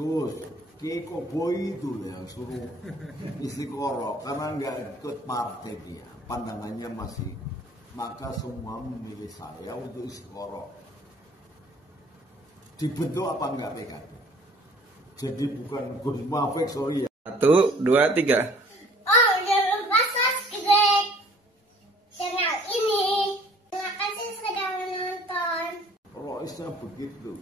Gus, Kiai Koboi itu yang suruh istiqoroh karena nggak ikut partai dia, pandangannya masih, maka semua memilih saya untuk istiqoroh. Dibentuk apa enggak PKB? Jadi bukan Gus Mafik, sorry ya. 1, 2, 3. Oh, jangan lupa subscribe channel ini. Terima kasih sudah menonton. Roisnya begitu,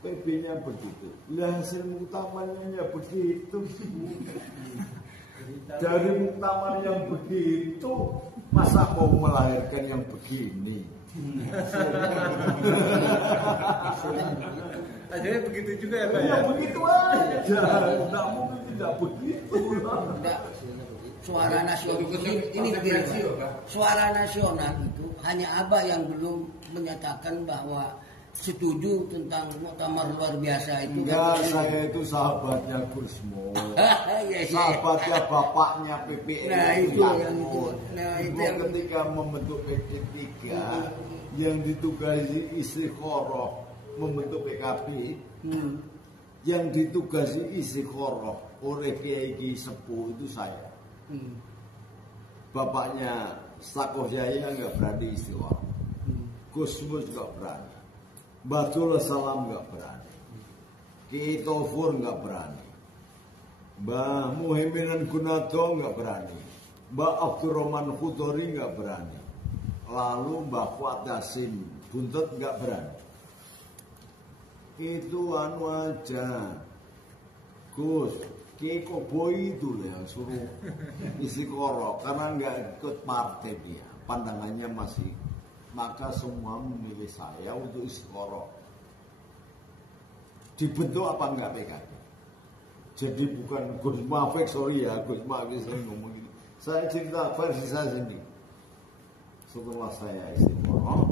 PB-nya begitu, lah hasil muktamarnya ya begitu. Dari muktamar yang begitu, masa mau melahirkan yang begini? Akhirnya begitu juga ya Pak ya? Ya begitu aja, tidak mungkin tidak begitu. Enggak. Suara nasional ini begini, suara nasional itu hanya Abah yang belum menyatakan bahwa setuju tentang muktamar luar biasa itu. Enggak, saya itu sahabatnya Gus Mo, Yes, sahabatnya bapaknya PPN. Nah itu yang itu. Nah itu yang Ketika membentuk PP3 yang ditugasi istiqoroh membentuk PKB, yang ditugasi istiqoroh oleh Kiai Sepuh itu saya. Bapaknya Stakoh Jaya nggak berani istiqoroh, Gus Mus nggak berani, Batul Salam nggak berani, Kiai Tofur nggak berani, Mbah Muhaimin Gunado nggak berani, Mbah Abdurrahman Khudori nggak berani, lalu Mbah Fuad Yasin Buntut nggak berani. Itu anu aja, Gus, Kiai Koboi itu yang suruh istiqoroh karena nggak ikut partai dia, pandangannya masih, maka semua memilih saya untuk istiqoroh. Dibentuk apa enggak PKB? Jadi bukan Gus Mafik, sorry ya, Gus Mafik sering ngomong gini. Saya cerita versi saya sendiri. Setelah saya istiqoroh,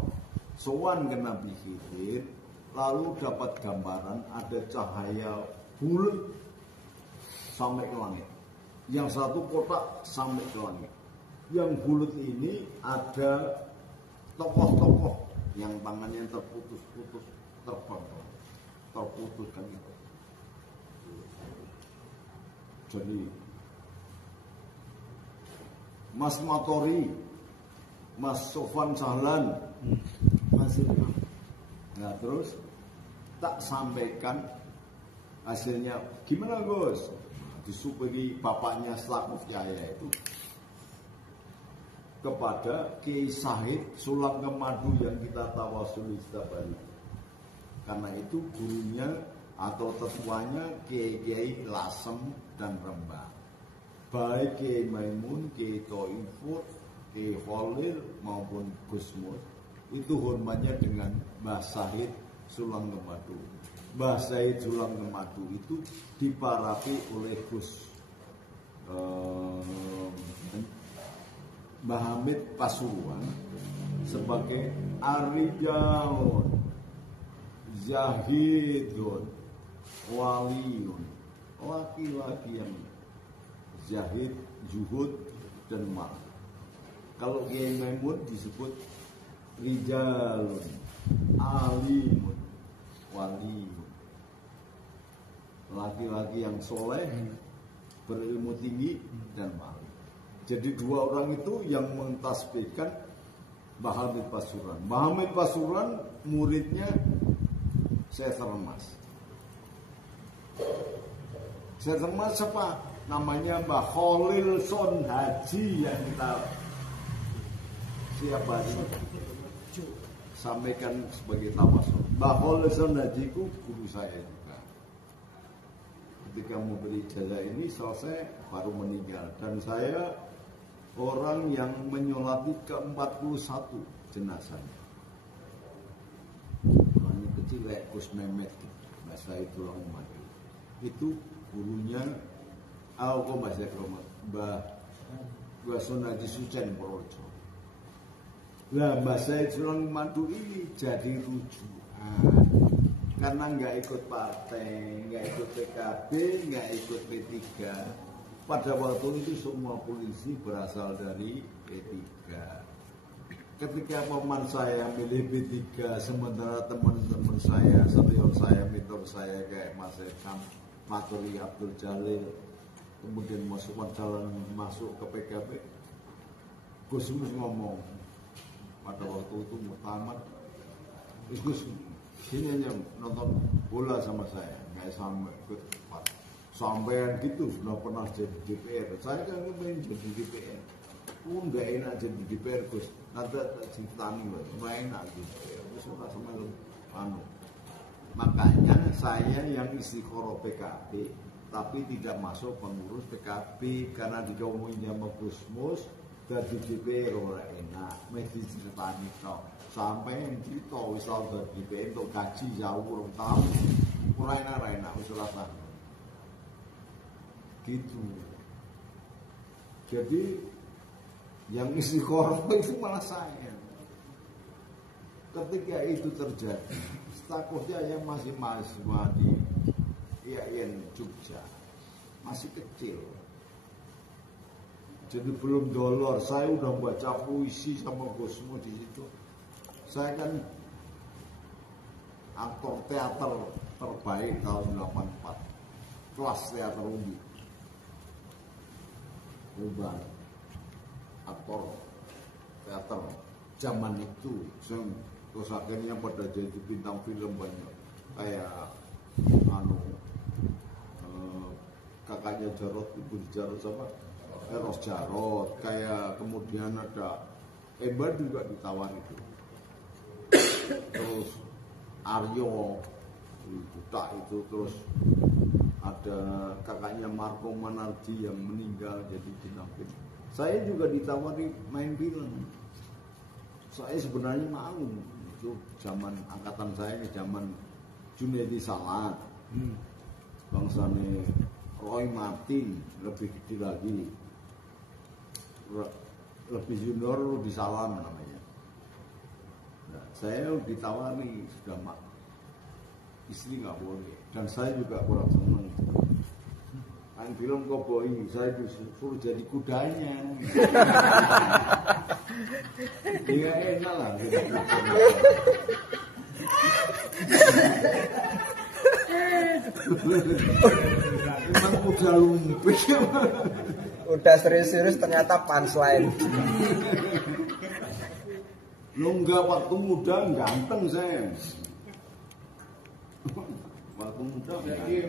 sowan ke Nabi Khidir, lalu dapat gambaran ada cahaya bulat sampai ke langit. Yang satu kotak sampai ke langit. Yang bulat ini ada tokoh-tokoh yang tangannya terputus-putus, terbang, terputus kan itu. Jadi Mas Matori, Mas Sofan Sahlan masih. Nah terus tak sampaikan hasilnya gimana Gus? Disupiri bapaknya Stakoh Jaya itu kepada Kiai Sahid Sulam Kemadu yang kita tawasuli setiap hari. Karena itu gurunya atau tetuanya Kiai Lasem dan Rembang. Baik Kiai Maimun, Kiai Toifur, Kiai Khalil maupun Gus Mus itu hormatnya dengan Mbah Sahid Sulam Kemadu. Mbah Sahid Sulam Kemadu itu diparapi oleh Gus Mbah Hamid Pasuruan sebagai Arijaun, Zahidun, Waliun, laki-laki yang zahid, zuhud, dan mal. Kalau Kiai Maimun disebut Rijalun, Alimun, Waliun, laki-laki yang soleh, berilmu tinggi, dan wali. Jadi dua orang itu yang mentasbihkan Mbah Hamid Pasuruan. Mbah Hamid Pasuruan muridnya Syekh Termas. Syekh Termas siapa? Namanya Mbah Khalil Son Haji yang kita siapa ini sampaikan sebagai tawasul. Mbah Khalil Son Haji itu guru saya juga. Ketika memberi ijazah ini selesai baru meninggal, dan saya orang yang menyolati ke-41 jenazahnya. Orangnya kecil kayak Gus Mehmet, bahasa itu orang mati. Itu gurunya kok bahasa Kromat, Mbah Sonaji Sucen Purworejo. Nah, bahasa Sulang Madu ini jadi rujukan karena nggak ikut partai, nggak ikut PKB, nggak ikut P3. Pada waktu itu semua polisi berasal dari P3. ketika paman saya milih B3 sementara teman-teman saya, senior saya, mentor saya kayak Mas Ekam, Maturi Abdul Jalil, kemudian masuk ke PKB, Gus Mus ngomong pada waktu itu mau tamat, Gus sini aja nonton bola sama saya, nggak sampai gitu sudah pernah jadi DPR, saya kan pengen jadi DPR, nggak enak jadi DPR Gus, nanti cintani nggak enak gitu, sudah sama lu, makanya saya yang istiqoroh PKB, tapi tidak masuk pengurus PKB karena diomongin sama Gus Mus. Dari DPR ora enak, mesti ceritani tok. Sampai cerita wis tau dari DPR untuk gaji jauh urung tau. Ora enak wis ora tahu. Gitu. Jadi yang isi korup itu malah saya. Ketika itu terjadi, takutnya yang masih mahasiswa di IAIN Jogja, masih kecil. Jadi belum dolor, saya udah baca puisi sama Gusmo di situ. Saya kan aktor teater terbaik tahun 84, kelas teater umbi. Ubah aktor teater zaman itu, terus akhirnya pada jadi bintang film banyak, kayak kakaknya Jarot, ibu Jarot sama Eros Jarot, kayak kemudian ada Ember juga ditawar itu. Terus Aryo buta itu, terus ada kakaknya Marco Manardi yang meninggal jadi bintang film. Saya juga ditawari main film. Saya sebenarnya mau, itu zaman angkatan saya, zaman Junedi Salat, bangsane Roy Martin, lebih gede lagi, lebih junior, lebih salam namanya. Nah, saya ditawari sudah istri nggak boleh, dan saya juga kurang seneng. Main film koboi, saya disuruh jadi kudanya. Dia enak lah. Emang udah lumpik. Udah serius-serius ternyata punchline. Lu enggak, waktu muda ganteng saya. Waktu muda ganteng.